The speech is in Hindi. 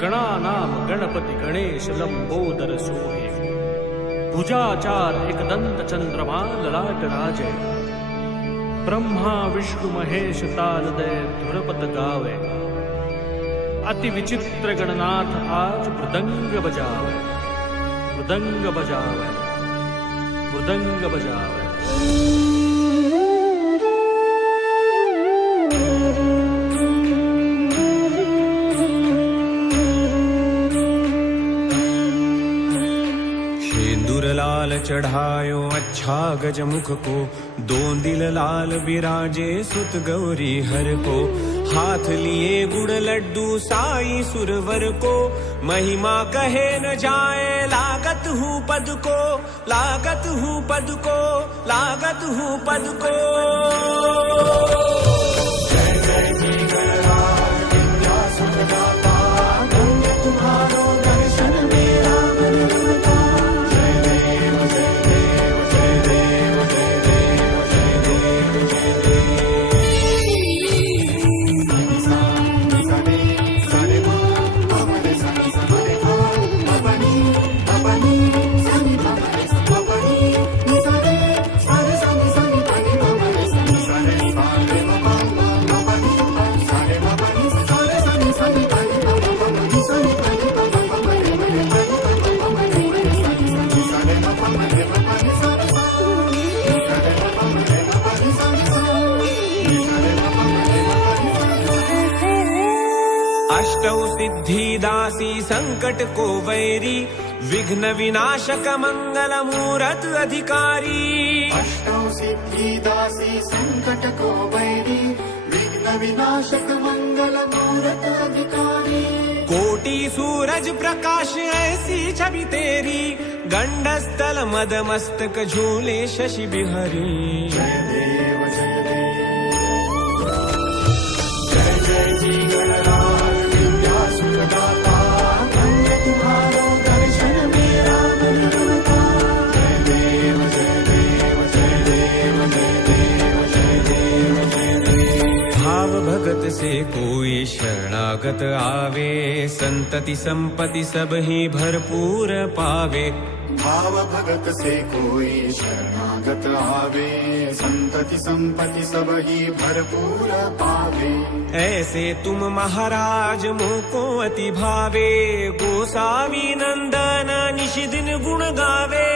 गणानाम गणपति गणेश लंबोदर सोहे। भुजाचार एकदंत चंद्रमा ललाट राजे। ब्रह्मा विष्णु महेश तालदय धुरपत गावे। अति विचित्र गणनाथ आज मृदंग बजावे। मृदंग बजावे, मृदंग बजावे। लाल चढ़ायो अच्छा गजमुख को, दोंदिल लाल विराजे सुत गौरी हर को। हाथ लिए गुड़ लड्डू साई सुरवर को, महिमा कहे न जाए लागत हूँ पद को। लागत हूँ पद को, लागत हूँ पद को। जय जय जी गणराज विंध्याचल दाता, धन्य तुम्हारो दर्शन मेरा मन रमता। अष्टौ सिद्धिदासी संकट को वैरी, विघ्न विनाशक मंगल मूरत अधिकारी। अष्टौ सिद्धिदासी संकट को वैरी, विघ्न विनाशक मंगल मूरत अधिकारी। कोटि सूरज प्रकाश ऐसी छवि तेरी, गंडस्थल मद मस्तक झूले शशि बिहारी। जय देव जय देव, जय जय जी गणराज विंध्याचल दाता, धन्य तुम्हारो दर्शन मेरा मन रमता। जय देव जय देव, जय देव जय देव, जय देव जय देव। भाव भगत से कोई शरणागत आवे, संतति संपत्ति सब ही भरपूर पावे। भाव भगत से कोई शरणागत आवे, संतति संपत्ति सब ही भरपूर पावे। ऐसे तुम महाराज मोको अति भावे, गोसावी नंदन निशिदिन गुण गावे।